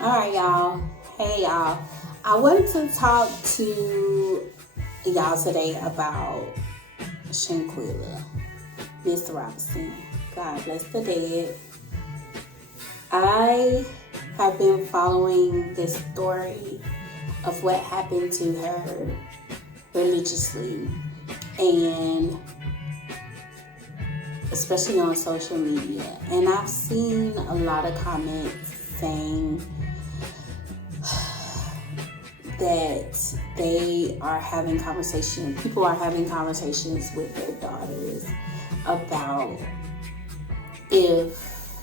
Alright, y'all. Hey, y'all. I wanted to talk to y'all today about Shanquella, Miss Robinson. God bless the dead. I have been following this story of what happened to her religiously, and especially on social media. And I've seen a lot of comments saying that people are having conversations with their daughters about if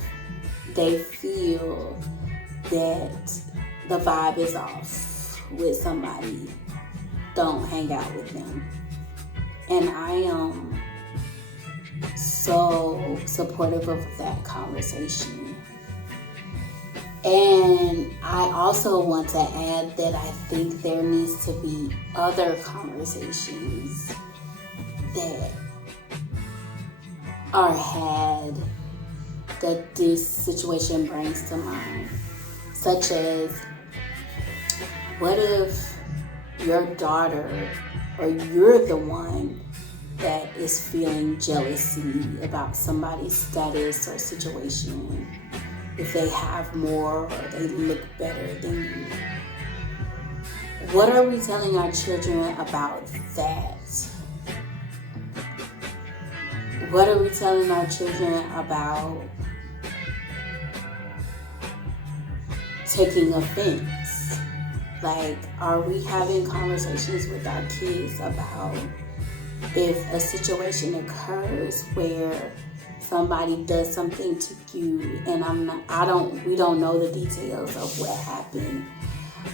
they feel that the vibe is off with somebody, don't hang out with them. And I am so supportive of that conversation. And I also want to add that I think there needs to be other conversations that are had that this situation brings to mind. Such as, what if your daughter or you're the one that is feeling jealousy about somebody's status or situation? If they have more or they look better than you. What are we telling our children about that? What are we telling our children about taking offense? Like, are we having conversations with our kids about if a situation occurs where somebody does something to you, and we don't know the details of what happened,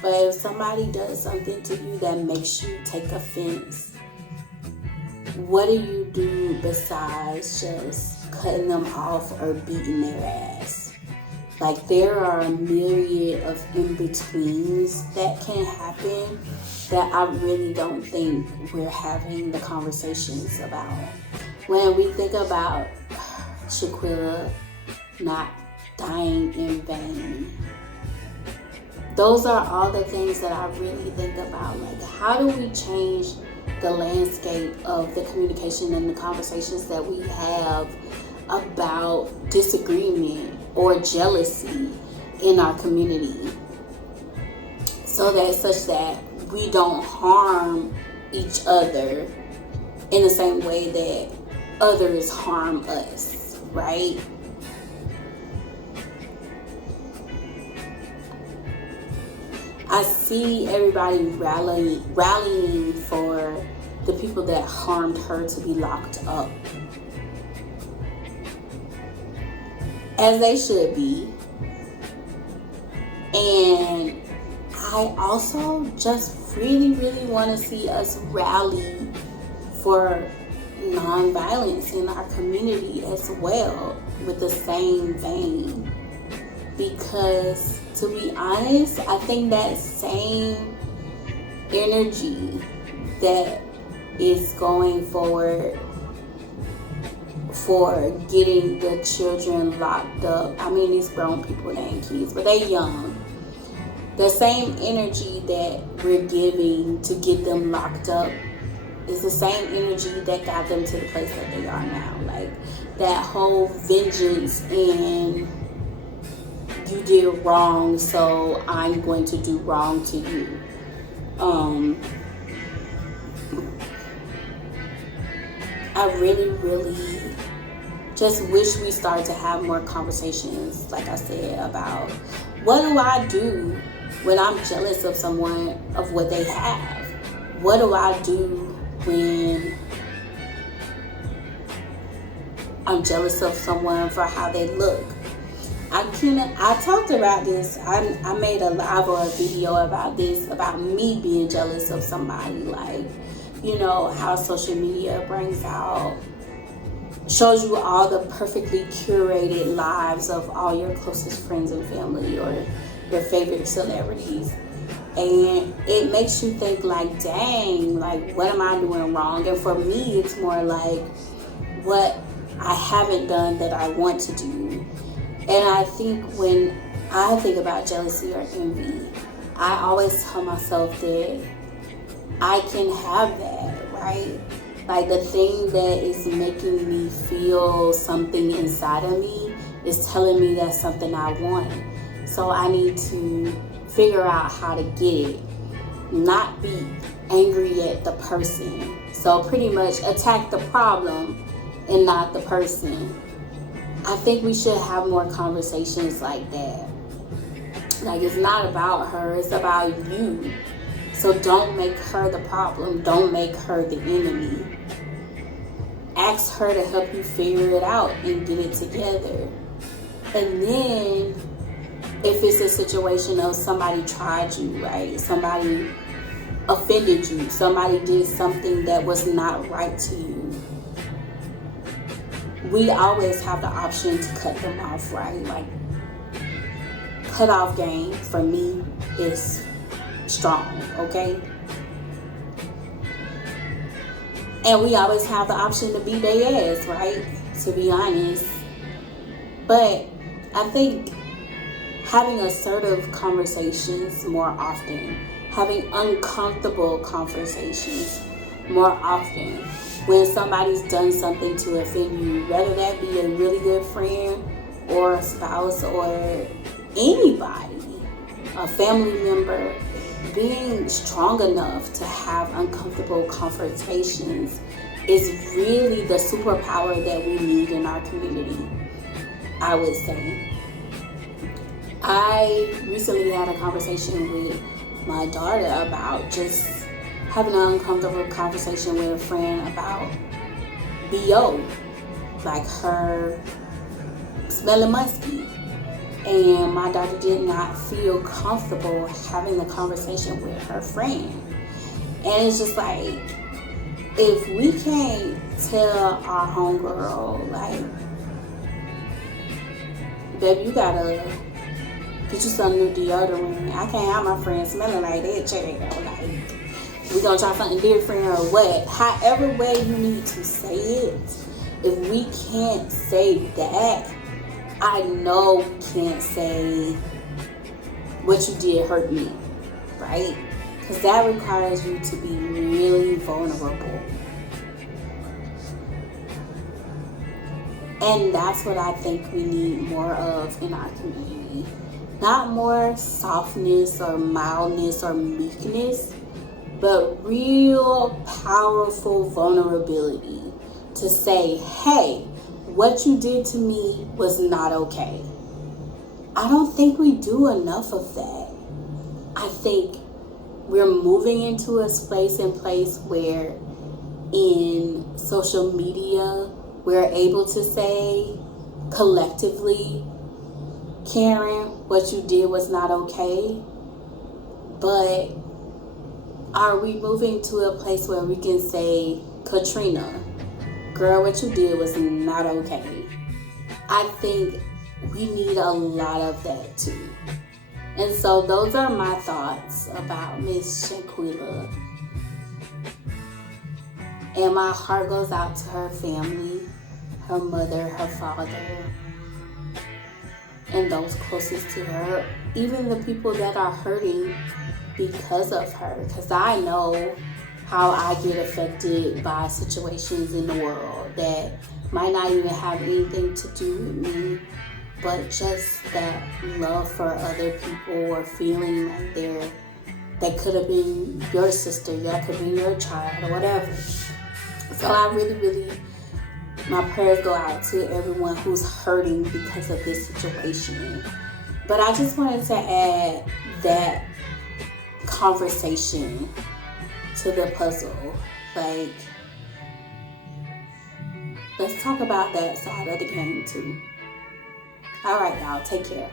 but if somebody does something to you that makes you take offense, what do you do besides just cutting them off or beating their ass? Like, there are a myriad of in-betweens that can happen that I really don't think we're having the conversations about. When we think about Shanquella not dying in vain, those are all the things that I really think about. Like, how do we change the landscape of the communication and the conversations that we have about disagreement or jealousy in our community, so that such that we don't harm each other in the same way that others harm us, right? I see everybody rallying for the people that harmed her to be locked up, as they should be. And I also just really want to see us rally for nonviolence in our community as well, with the same vein. Because, to be honest, I think that same energy that is going forward for getting the children locked up, I mean, these grown people, they ain't kids, but they young. The same energy that we're giving to get them locked up is the same energy that got them to the place that they are now. Like, that whole vengeance and you did wrong, so I'm going to do wrong to you. I really just wish we start to have more conversations, like I said, about what do I do when I'm jealous of someone, of what they have? What do I do when I'm jealous of someone for how they look? I talked about this. I made a live or a video about this, about me being jealous of somebody. Like, you know, how social media shows you all the perfectly curated lives of all your closest friends and family, or your favorite celebrities. And it makes you think, like, dang, like, what am I doing wrong? And for me, it's more like what I haven't done that I want to do. And I think when I think about jealousy or envy, I always tell myself that I can have that, right? Like the thing that is making me feel something inside of me is telling me that's something I want. So I need to figure out how to get it, not be angry at the person. So pretty much attack the problem and not the person. I think we should have more conversations like that. Like, it's not about her, it's about you. So don't make her the problem. Don't make her the enemy. Ask her to help you figure it out and get it together. And then, if it's a situation of somebody tried you, right? Somebody offended you. Somebody did something that was not right to you. We always have the option to cut them off, right? Like, cut off game for me is strong, okay? And we always have the option to beat their ass, right? To be honest. But I think having assertive conversations more often, having uncomfortable conversations more often, when somebody's done something to offend you, whether that be a really good friend or a spouse or anybody, a family member, being strong enough to have uncomfortable confrontations is really the superpower that we need in our community, I would say. I recently had a conversation with my daughter about just having an uncomfortable conversation with a friend about BO, like her smelling musky. And my daughter did not feel comfortable having the conversation with her friend. And it's just like, if we can't tell our homegirl, like, baby, you gotta get you some new deodorant. I can't have my friend smelling like that, check. Like, we gonna try something different or what? However way you need to say it, if we can't say that, I know we can't say what you did hurt me, right? Because that requires you to be really vulnerable. And that's what I think we need more of in our community. Not more softness or mildness or meekness, but real powerful vulnerability to say, hey, what you did to me was not okay. I don't think we do enough of that. I think we're moving into a place where in social media, we're able to say collectively, Karen, what you did was not okay. But are we moving to a place where we can say, Katrina, girl, what you did was not okay? I think we need a lot of that too. And so those are my thoughts about Miss Shaquilla. And my heart goes out to her family, her mother, her father, and those closest to her, even the people that are hurting because of her. Because I know how I get affected by situations in the world that might not even have anything to do with me, but just that love for other people or feeling like they could have been your sister, that could have been your child or whatever. So I really, my prayers go out to everyone who's hurting because of this situation. But I just wanted to add that conversation to the puzzle. Like, let's talk about that side of the game too. All right, y'all, take care.